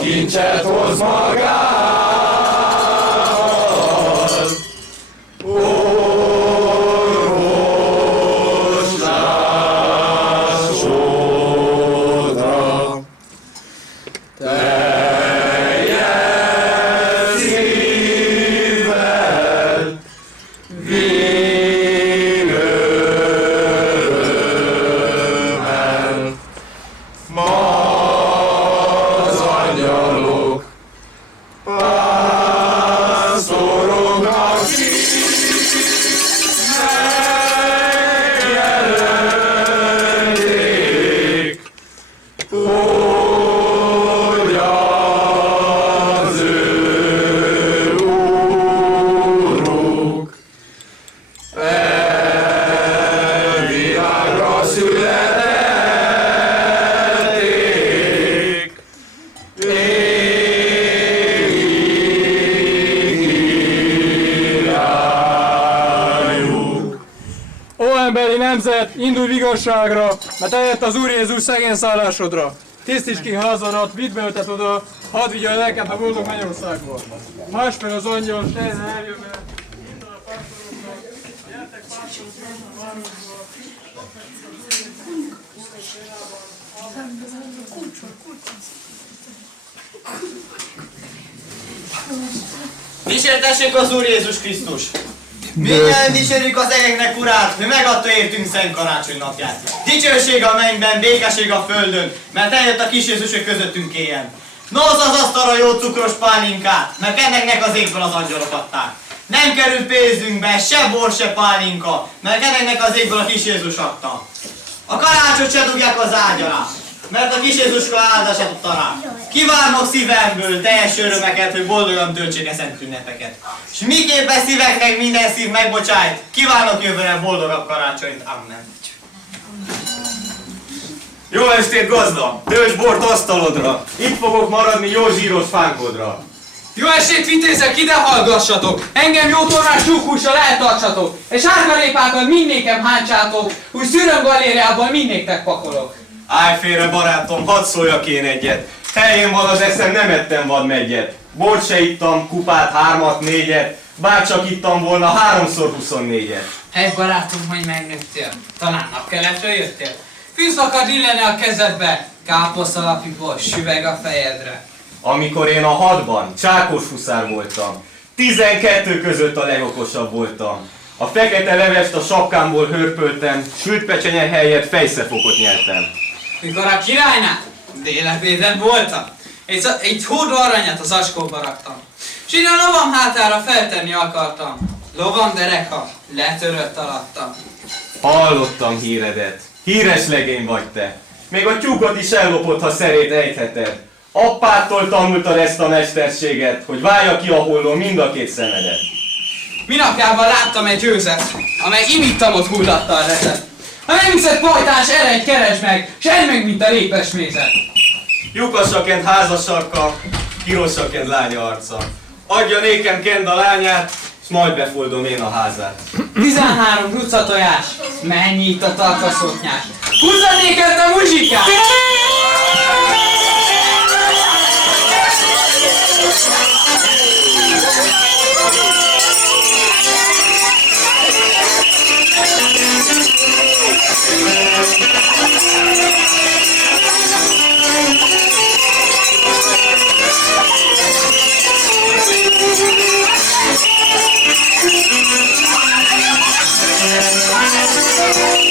Kincset hoz magával, orvoslásodra. Teljes szívvel vén örömmel, angyalok pásztorognak ki, megjelenték, hogy az ő úruk világra születették. Ó emberi nemzet, indulj vigorságra, mert eljött az Úr Jézus szegény szállásodra. Tisztíts ki házadat, vidd be őtet oda, hadd vigye a lelket a boldog mennyországba. Másfél az angyal, sejzen eljövő, minden a pásztoroknak, gyertek pásztoroknak a városba, ott pedig az Úr Jézus Dicsértessék az Úr Jézus Krisztus! Mindjárt dicsérjük az egeknek Urát, hogy megadta értünk Szent Karácsony napját. Dicsőség a mennyben, békesség a földön, mert eljött a kis Jézus, hogy közöttünk éljen. Nosz az asztalra jó cukros pálinkát, mert ennek az égből az angyalok adták. Nem került pénzünkbe se bor, se pálinka, mert ennek az égből a kis Jézus adta. A karácsot se dugják az ágy alá, mert a kis Jézuska áldását adta rá. Kívánok szívemből teljes örömeket, hogy boldogan töltsék a szent ünnepeket. És miképpen szíveknek minden szív megbocsájt, kívánok jövőre boldogabb karácsonyt. Amen. Jó estét, gazda! Töltsd bort asztalodra! Itt fogok maradni jó zsíros fánkodra! Jó estét, vitézek, ide hallgassatok! Engem jó tornás tyúkhússal eltartsatok! És árgarépákat mindnékem hántsátok, úgy szüröm galériában mindnéktek pakolok! Állj félre, barátom, hadd szóljak én egyet! Helyén van az eszem, nem ettem vadmegyet. Bort se ittam, kupát, 3-at, 4-et, bárcsak ittam volna 3x24-et. Hely barátom, hogy megnőttél, talán napkeletre jöttél? Fűz akar illeni a kezedbe, káposztalapiból süveg a fejedre. Amikor én a 6-ban csákos huszár voltam, 12 között a legokosabb voltam. A fekete levest a sapkámból hörpöltem, sült pecsenye helyett fejszefokot nyeltem. Mikor a királynál délebéden voltam, egy hódó aranyat az acskóba raktam. S ide a lovam hátára feltenni akartam. Lovam dereka letörött alattam. Hallottam híredet, híres legény vagy te. Még a tyúkot is ellopott, ha szerét ejtheted. Apától tanultad ezt a mesterséget, hogy válja ki a holló mind a két szemedet. Minapjában láttam egy őzet, amely imittamot hullatta a rezet. Ha nem hiszed pajtás, eredj, keresd meg, s edd meg, mint a répes mézet. Lyukasakent házasarka, kirosakent lánya arca. Adja nékem kend a lányát, s majd befoldom én a házát. 13 ducat tojás, mennyi itt a talkaszotnyás. Húzzad néked a muzsikát! Thank you.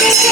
Thank you.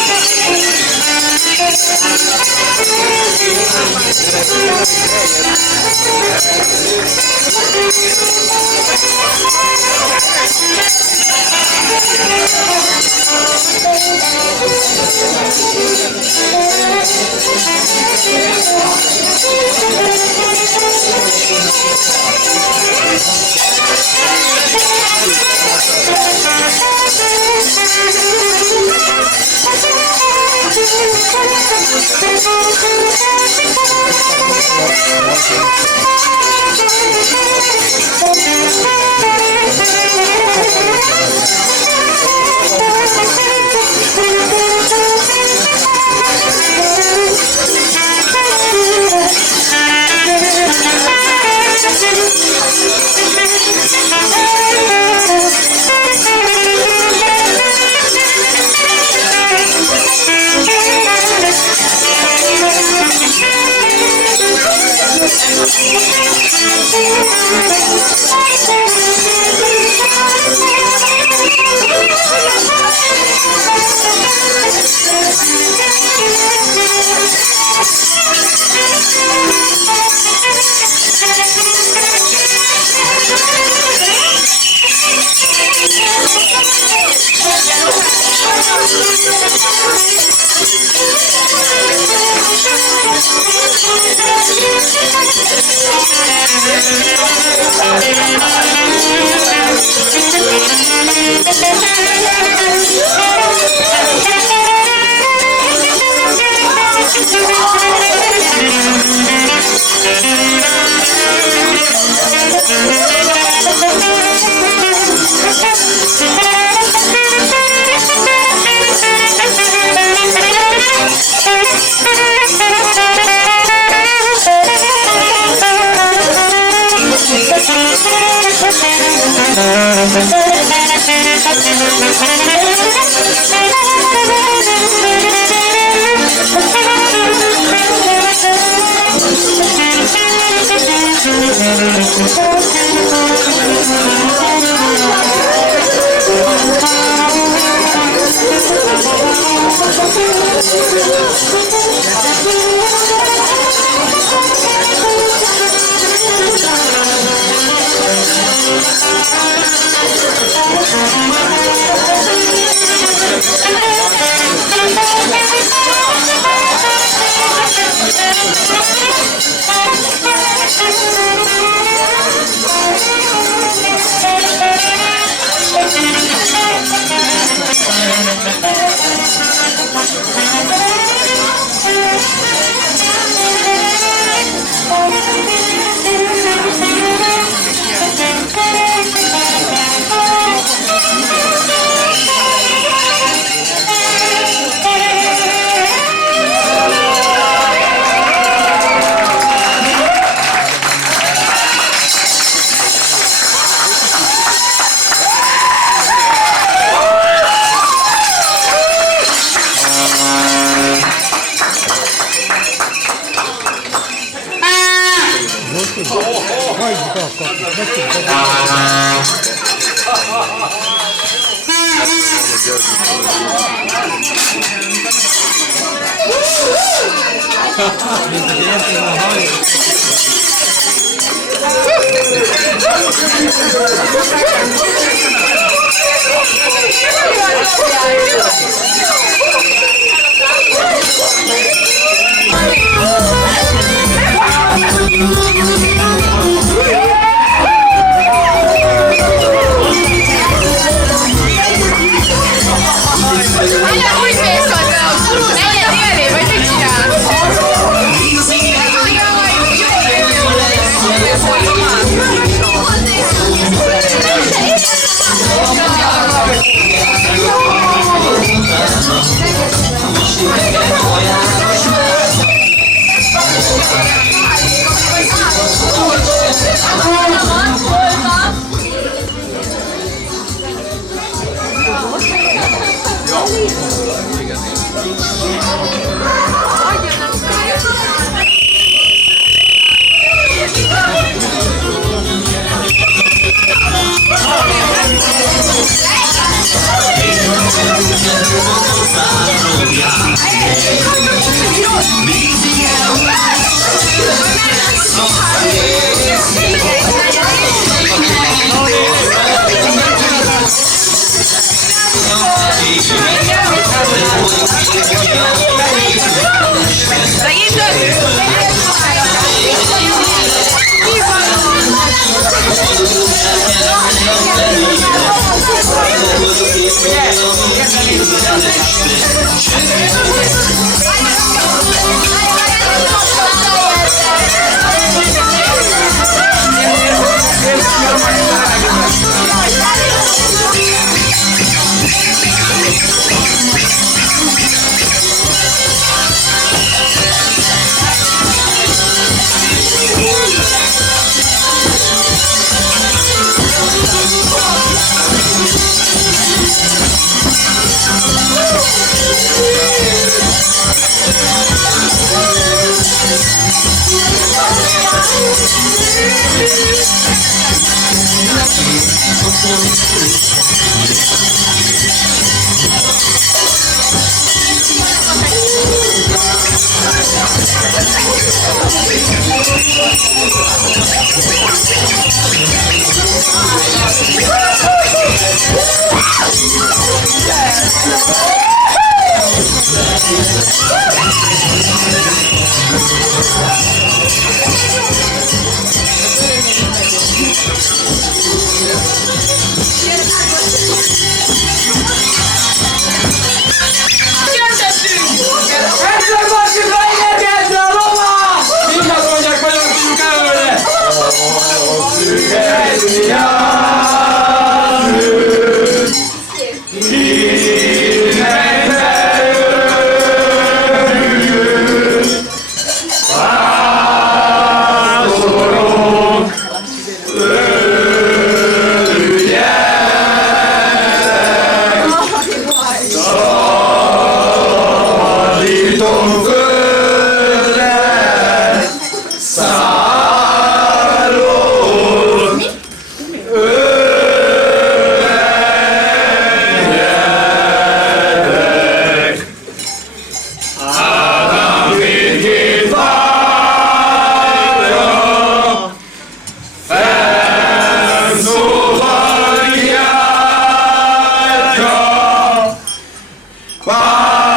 Bye.